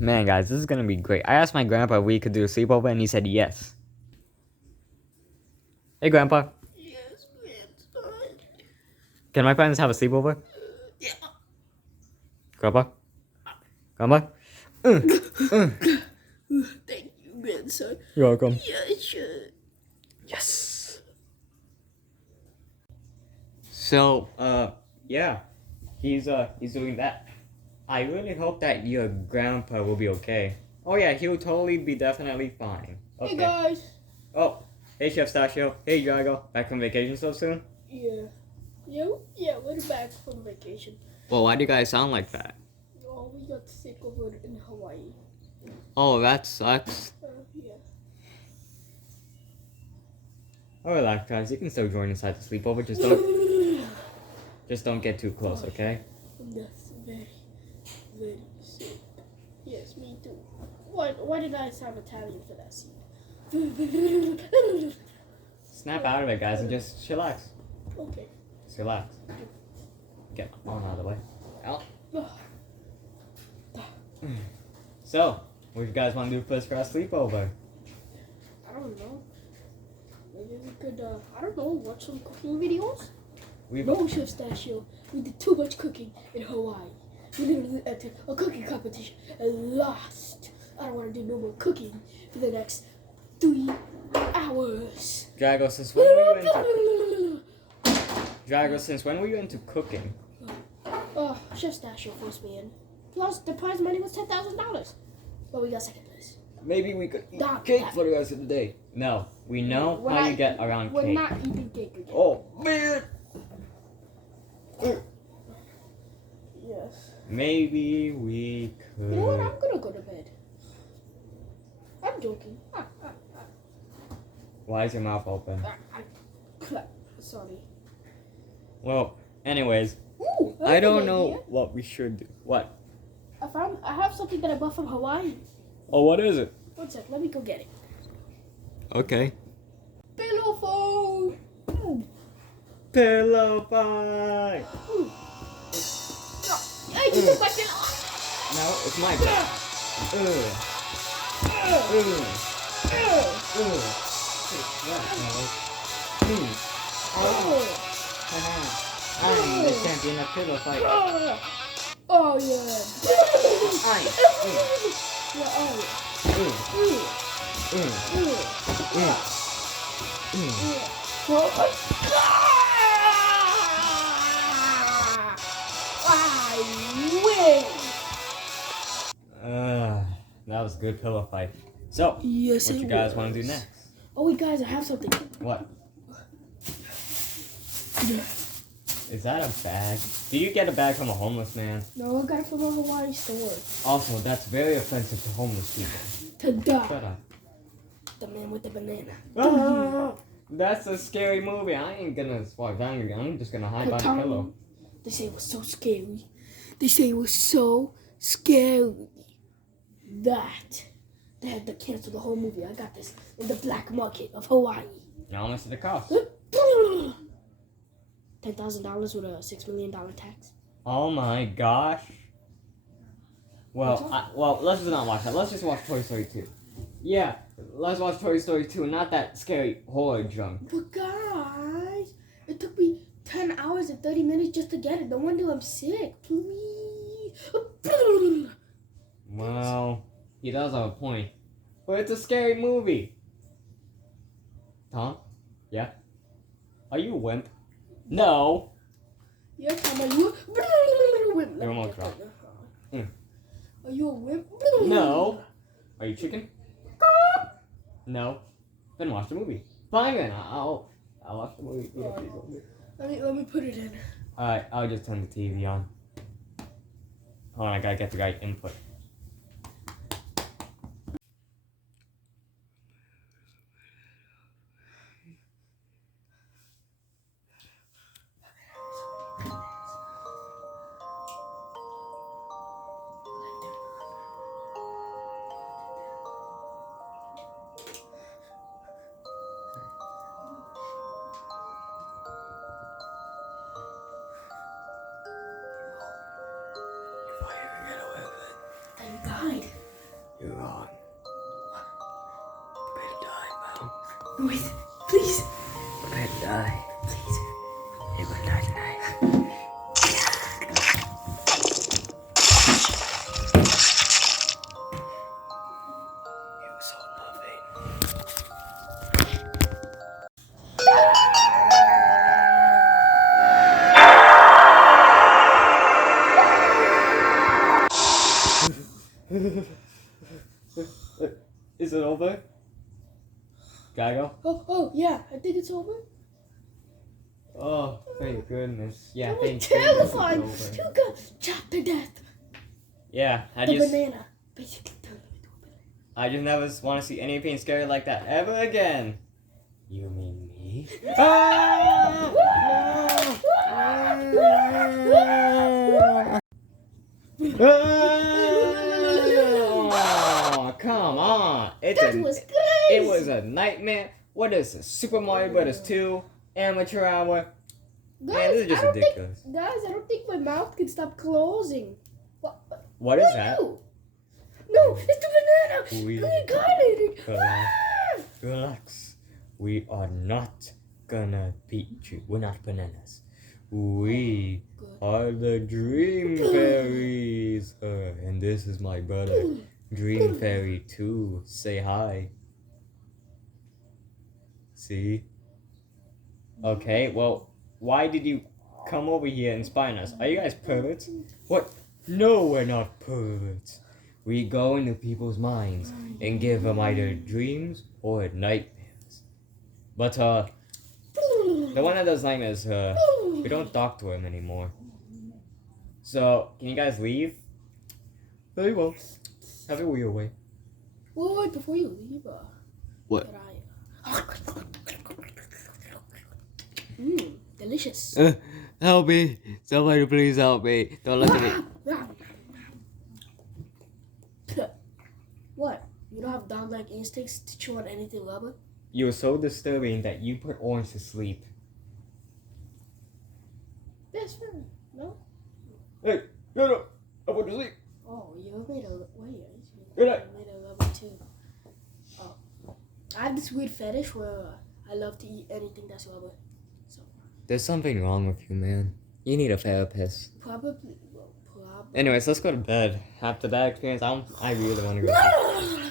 Man, guys, this is gonna be great. I asked my grandpa if we could do a sleepover, and he said yes. Hey, Grandpa. Yes, grandson. Can my parents have a sleepover? Yeah. Grandpa? Grandpa? Thank you, grandson. You're welcome. Yeah, sure. Yes. So, yeah. He's doing that. I really hope that your grandpa will be okay. Oh yeah, he'll totally be definitely fine. Okay. Hey, guys. Oh, hey Chef Statio. Hey Drago. Back from vacation so soon? Yeah. Yeah, we're back from vacation. Well, why do you guys sound like that? Oh, we got sick over in Hawaii. Oh, that sucks. Yeah. Alright, guys, you can still join inside the sleepover. Just don't get too close, okay? That's very sick. Yes, me too. Why did I sound Italian for that scene? Snap out of it, guys, and just chillax. Okay. Just relax. Get my phone out of the way. Out. So, what do you guys want to do first for our sleepover? I don't know. Maybe we could, I don't know, watch some cooking videos? No, Chef Statio. We did too much cooking in Hawaii. We literally entered a cooking competition and lost. I don't want to do no more cooking for the next 3 hours. Drago, since when were you into cooking? Chef Statio forced me in. Plus, the prize money was $10,000. But we got second place. Maybe we could eat cake for the rest of the day. No, we know how you get around We're cake. not eating cake again. Oh, man! Yes. Maybe we could... You know what? I'm gonna go to bed. I'm joking. Why is your mouth open? Sorry. Well, anyways, Ooh, I don't know idea. what we should do. What? I have something that I bought from Hawaii. Oh, what is it? One sec, let me go get it. Okay. Pillow phone. Pillow fight! Hey, you took my pillow. No, it's my bed. I'm the champion of pillow fight. Oh yeah. That was a good pillow fight. So, Yes, what you guys want to do next? Oh wait, guys, I have something. What? Is that a bag? Did you get a bag from a homeless man? No, I got it from a Hawaii store. Also, that's very offensive to homeless people. To die. Shut up. The man with the banana. That's a scary movie. I ain't gonna watch that again. I'm just gonna hide by the pillow. They say it was so scary. They say it was so scary that they had to cancel the whole movie. I got this in the black market of Hawaii. Now how much did it cost? $10,000 with a $6 million tax. Oh my gosh. Well, let's just not watch that. Let's just watch Toy Story 2. Yeah, let's watch Toy Story 2, not that scary horror junk. But guys, it took me 10 hours and 30 minutes just to get it. No wonder I'm sick. Please. Well, he does have a point. But it's a scary movie. Tom? Yeah? Are you a wimp? No. Yeah, Tom, are you a wimp? Your remote dropped. Are you a wimp? No. Are you chicken? No. Then watch the movie. Fine then. I'll watch the movie. Yeah, please. Let me put it in. Alright, I'll just turn the TV on. Hold on, I gotta get the right input. Thank God. You're wrong. Prepare to die, Mom. Wait, please. Prepare to die. Please. You're gonna die tonight. You so loving. Is it over? Drago? Oh, yeah. I think it's over. Oh, thank goodness. Yeah, That was thank goodness terrifying. it's over. You got chopped to death. Yeah, I The just banana basically turned him into a banana. never want to see anything scary like that ever again. You mean me? Ah! Oh, come on! That was crazy. It was a nightmare. What is this? Super Mario Brothers 2 Amateur Hour? Man, this is just ridiculous. Guys, I don't think my mouth can stop closing. What is that? You? No, it's the banana. We- You got it. Relax. Relax. We are not gonna beat you. We're not bananas. We Good. are the Dream Fairies. And this is my brother, Dream Fairy 2. Say hi. See? Okay, well, why did you come over here and spy on us? Are you guys perverts? What? No, we're not perverts. We go into people's minds and give them either dreams or nightmares. But, the one that does nightmares, we don't talk to him anymore. So, can you guys leave? Very well. Have it your way. Wait, before you leave, What? could delicious. Help me. Somebody please help me. Don't listen to me. What? You don't have dog-like instincts to chew on anything rubber? You were so disturbing that you put Orange to sleep. That's fair. No? Hey, no, I went to sleep. Oh, you made a... Wait, Good you night. made a rubber too. Oh. I have this weird fetish where I love to eat anything that's rubber. So, There's something wrong with you, man. You need a therapist. probably... Anyways, let's go to bed. After that experience, I really want to go to sleep.